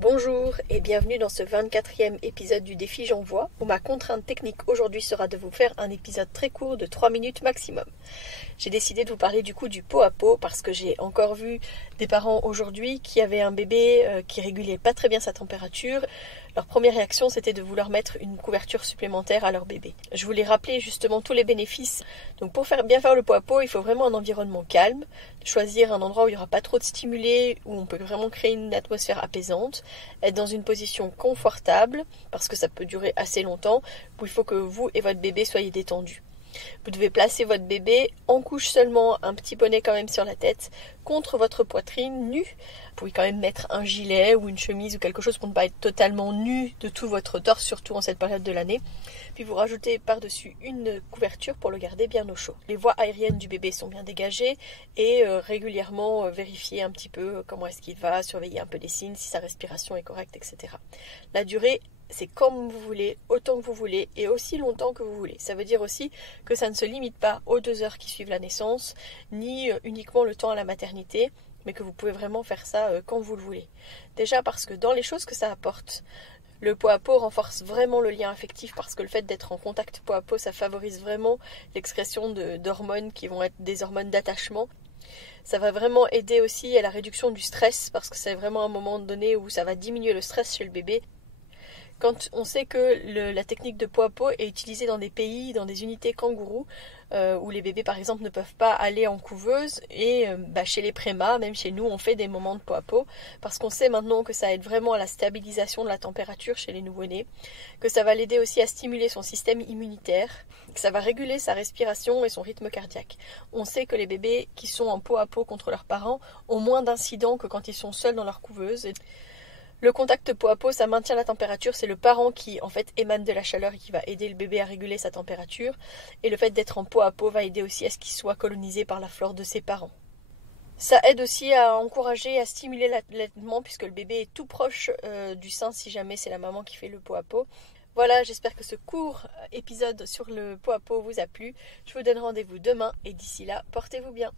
Bonjour et bienvenue dans ce 24e épisode du défi J'envoie, où ma contrainte technique aujourd'hui sera de vous faire un épisode très court de 3 minutes maximum. J'ai décidé de vous parler du coup du pot à pot parce que j'ai encore vu des parents aujourd'hui qui avaient un bébé qui régulait pas très bien sa température. Leur première réaction c'était de vouloir mettre une couverture supplémentaire à leur bébé. Je voulais rappeler justement tous les bénéfices. Donc pour bien faire le pot à pot, il faut vraiment un environnement calme, choisir un endroit où il n'y aura pas trop de stimulés, où on peut vraiment créer une atmosphère apaisante, être dans une position confortable parce que ça peut durer assez longtemps, où il faut que vous et votre bébé soyez détendus. Vous devez placer votre bébé en couche seulement, un petit bonnet quand même sur la tête, contre votre poitrine nue. Vous pouvez quand même mettre un gilet ou une chemise ou quelque chose pour ne pas être totalement nu de tout votre torse, surtout en cette période de l'année. Puis vous rajoutez par-dessus une couverture pour le garder bien au chaud. Les voies aériennes du bébé sont bien dégagées et régulièrement vérifier un petit peu comment est-ce qu'il va, surveiller un peu les signes, si sa respiration est correcte, etc. La durée, c'est comme vous voulez, autant que vous voulez et aussi longtemps que vous voulez. Ça veut dire aussi que ça ne se limite pas aux 2 heures qui suivent la naissance, ni uniquement le temps à la maternité, mais que vous pouvez vraiment faire ça quand vous le voulez. Déjà parce que dans les choses que ça apporte, le pot à pot renforce vraiment le lien affectif parce que le fait d'être en contact pot à pot, ça favorise vraiment l'excrétion d'hormones qui vont être des hormones d'attachement. Ça va vraiment aider aussi à la réduction du stress parce que c'est vraiment un moment donné où ça va diminuer le stress chez le bébé. Quand on sait que la technique de pot à pot est utilisée dans des pays, dans des unités kangourous, où les bébés par exemple ne peuvent pas aller en couveuse, et chez les prémas, même chez nous, on fait des moments de pot à pot, parce qu'on sait maintenant que ça aide vraiment à la stabilisation de la température chez les nouveau-nés, que ça va l'aider aussi à stimuler son système immunitaire, que ça va réguler sa respiration et son rythme cardiaque. On sait que les bébés qui sont en pot à pot contre leurs parents ont moins d'incidents que quand ils sont seuls dans leur couveuse. Le contact peau à peau, ça maintient la température, c'est le parent qui en fait émane de la chaleur et qui va aider le bébé à réguler sa température. Et le fait d'être en peau à peau va aider aussi à ce qu'il soit colonisé par la flore de ses parents. Ça aide aussi à encourager et à stimuler l'allaitement puisque le bébé est tout proche du sein si jamais c'est la maman qui fait le peau à peau. Voilà, j'espère que ce court épisode sur le pot à pot vous a plu. Je vous donne rendez-vous demain et d'ici là, portez-vous bien.